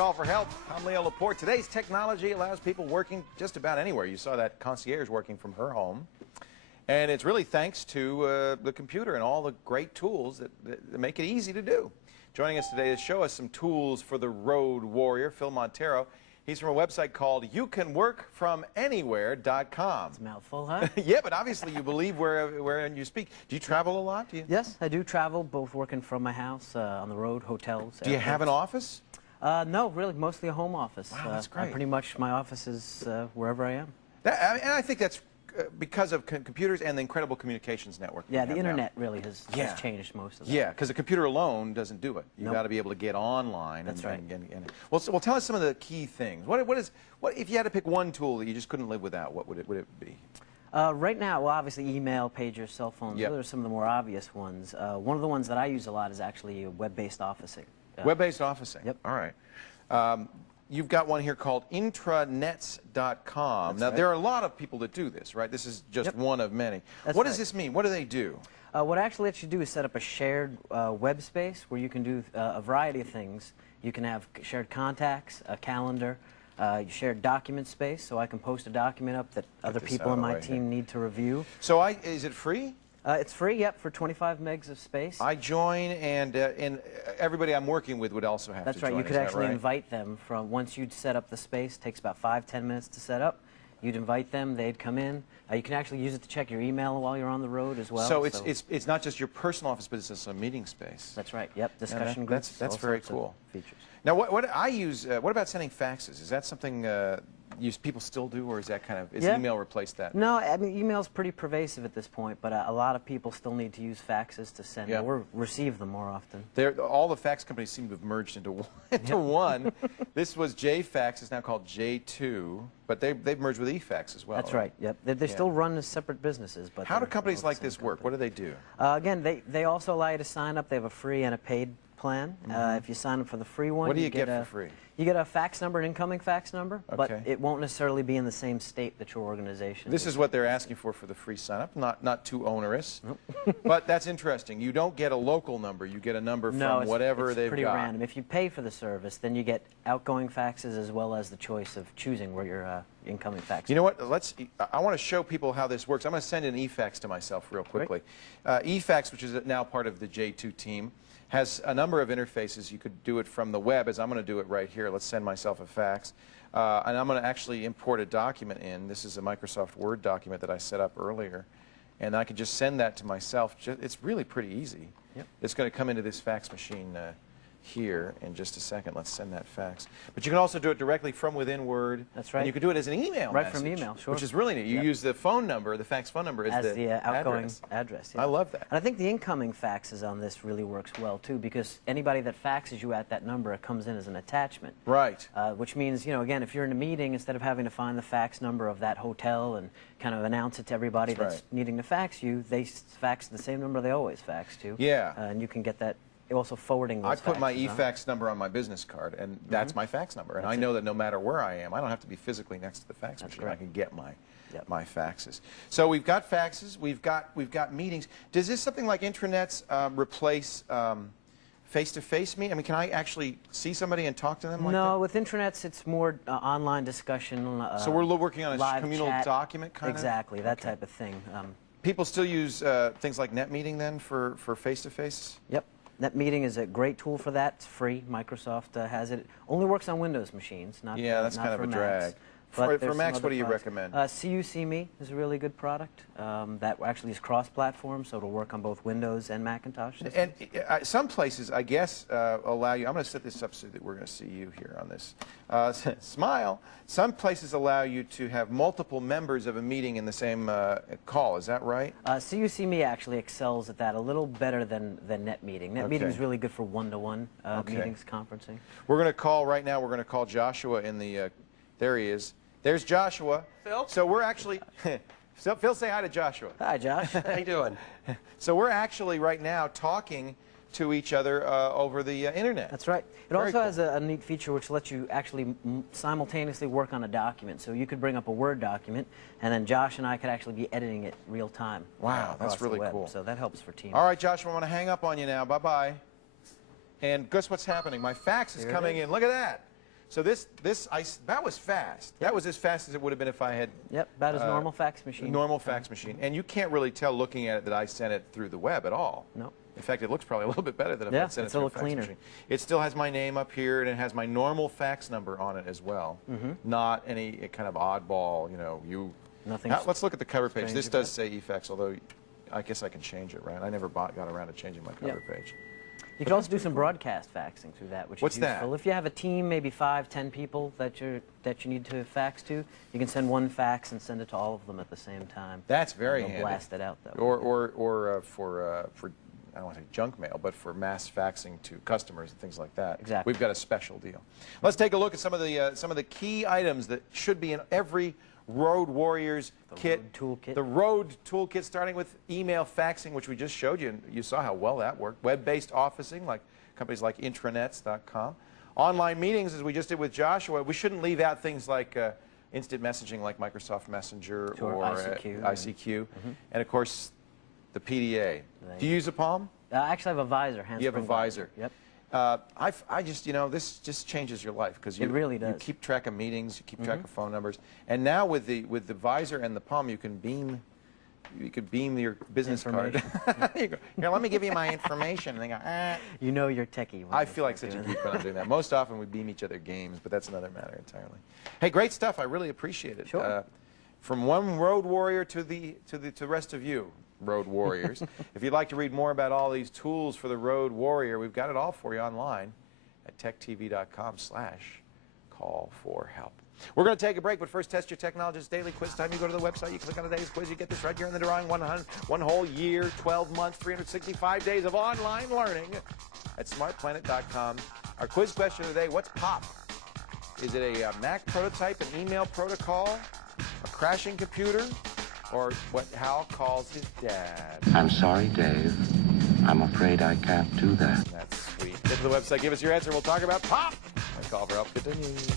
call for help. I'm Leo Laporte. Today's technology allows people working just about anywhere. You saw that concierge working from her home. And it's really thanks to the computer and all the great tools that make it easy to do. Joining us today to show us some tools for the road warrior, Phil Montero. He's from a website called youcanworkfromanywhere.com. It's a mouthful, huh? Yeah, but obviously you believe where you speak. Do you travel a lot? Yes, I do travel, both working from my house, on the road, hotels. Do you have an office? No, really, mostly a home office. Wow, that's great. Pretty much my office is wherever I am. And I think that's because of computers and the incredible communications network. Yeah, the internet really has changed most of that. Yeah, because the computer alone doesn't do it. You've got to be able to get online. That's right. Well, tell us some of the key things. What if you had to pick one tool that you just couldn't live without? What would it be? Right now, well, obviously email, pager, cell phones. Yep. Those are some of the more obvious ones. One of the ones that I use a lot is actually web-based officing. Web-based officing? Yep. All right. You've got one here called intranets.com. Now, right. there are a lot of people that do this, right? This is just one of many. What does this mean? What do they do? What it actually lets you do is set up a shared web space where you can do a variety of things. You can have shared contacts, a calendar, shared document space, so I can post a document up that other people on my team need to review. So is it free? It's free, yep, for 25 megs of space. I join, and everybody I'm working with would also have to join. That's right. You could actually invite them from once you'd set up the space. Takes about 5-10 minutes to set up. You'd invite them. They'd come in. You can actually use it to check your email while you're on the road as well. So it's not just your personal office, but it's also a meeting space. That's right. Yep. Discussion groups. That's very cool. Features. Now, what I use? What about sending faxes? Is that something people still do, or is that is email replaced that? No, I mean email's pretty pervasive at this point, but a lot of people still need to use faxes to send or receive them more often. All the fax companies seem to have merged into one. This was JFax, it's now called J2, but they've merged with eFax as well. That's right. Yep. They still run as separate businesses, but how do companies like this work? What do they do? Again, they also allow you to sign up. They have a free and a paid plan. If you sign up for the free one, what do you get for free? You get a fax number, an incoming fax number, but it won't necessarily be in the same state that your organization This is what they're asking for the free sign-up, not too onerous. Nope. But that's interesting. You don't get a local number. You get a number from whatever they've got. No, it's pretty random. If you pay for the service, then you get outgoing faxes as well as the choice of choosing where your incoming fax. You know what? I want to show people how this works. I'm going to send an eFax to myself real quickly. eFax, which is now part of the J2 team, has a number of interfaces. You could do it from the web, as I'm going to do it right here. Let's send myself a fax. And I'm going to actually import a document in. This is a Microsoft Word document that I set up earlier. And I could just send that to myself. It's really pretty easy. Yep. It's going to come into this fax machine here in just a second. Let's send that fax. But you can also do it directly from within Word. That's right. And you can do it as an email message. From email, sure. Which is really neat. You use the phone number, the fax phone number as the outgoing address. I love that. And I think the incoming faxes on this really works well, too, because anybody that faxes you at that number, it comes in as an attachment. Right. Which means, again, if you're in a meeting, instead of having to find the fax number of that hotel and kind of announce it to everybody that's needing to fax you, they fax the same number they always fax to. Yeah. And you can get that. Also forwarding those I put my eFax number on my business card, and that's my fax number. And I know that no matter where I am, I don't have to be physically next to the fax machine. I can get my faxes. So we've got faxes, we've got meetings. Does this something like intranets replace face-to-face meeting? I mean, can I actually see somebody and talk to them like that? No, with intranets, it's more online discussion. So we're working on a communal document kind of? Exactly, that type of thing. People still use things like NetMeeting then for face-to-face? Yep. NetMeeting is a great tool for that. It's free. Microsoft has it. It only works on Windows machines, not that's not kind of a drag. For Macs, what do you recommend? CUCMe is a really good product. That actually is cross-platform, so it'll work on both Windows and Macintosh systems. And some places, I guess, allow you. I'm going to set this up so that we're going to see you here on this. Smile. Some places allow you to have multiple members of a meeting in the same call. Is that right? CUCMe actually excels at that a little better than NetMeeting. NetMeeting is really good for one-to-one meetings, conferencing. We're going to call right now. We're going to call Joshua in the. There he is. There's Joshua. Phil? So we're actually, Phil, say hi to Joshua. Hi, Josh. How you doing? So we're actually right now talking to each other over the internet. That's right. It also has a neat feature which lets you actually simultaneously work on a document. So you could bring up a Word document, and then Josh and I could actually be editing it real time. Wow, that's really cool. So that helps for teams. All right, Joshua, I'm going to hang up on you now. Bye-bye. And guess what's happening? My fax is coming in. Look at that. So that was fast. That was as fast as it would have been if I had... Yep, about as normal fax machine. Normal fax machine. And you can't really tell looking at it that I sent it through the web at all. No. In fact, it looks probably a little bit better than if I sent it through a fax machine. It still has my name up here, and it has my normal fax number on it as well. Not any kind of oddball, you know, Nothing. Now, let's look at the cover page. This does say eFax, although I guess I can change it, right? I never got around to changing my cover page. You can also do some broadcast faxing through that, which is useful. What's that? If you have a team, maybe 5, 10 people that you need to fax to, you can send one fax and send it to all of them at the same time. That's very handy. Blast it out that way. Or for I don't want to say junk mail, but for mass faxing to customers and things like that. Exactly. We've got a special deal. Let's take a look at some of the key items that should be in every Road Warriors kit. Toolkit. The Road Toolkit, starting with email faxing, which we just showed you, and you saw how well that worked. Web-based officing, like companies like intranets.com. Online meetings, as we just did with Joshua. We shouldn't leave out things like instant messaging, like Microsoft Messenger or ICQ. And of course, the PDA. Do you use a Palm? I actually have a visor. You have a visor. Yep. I just, you know, this just changes your life because it really does. You keep track of meetings, you keep track of phone numbers, and now with the visor and the Palm, you can beam your business card. You go, here, let me give you my information. And they go, ah. You know you're techie. I feel like such a geek when I'm doing that. Most often we beam each other games, but that's another matter entirely. Hey, great stuff. I really appreciate it. Sure. From one Road Warrior to the rest of you, Road Warriors. If you'd like to read more about all these tools for the Road Warrior, we've got it all for you online at techtv.com/call-for-help. We're going to take a break, but first test your technologist daily quiz time. You go to the website, you click on today's quiz, you get this right here in the drawing. One whole year, 12 months, 365 days of online learning at smartplanet.com. Our quiz question of the day, what's POP? Is it a Mac prototype, an email protocol, a crashing computer, or what Hal calls his dad? I'm sorry, Dave. I'm afraid I can't do that. That's sweet. Get to the website, give us your answer, we'll talk about POP. My call for help continues.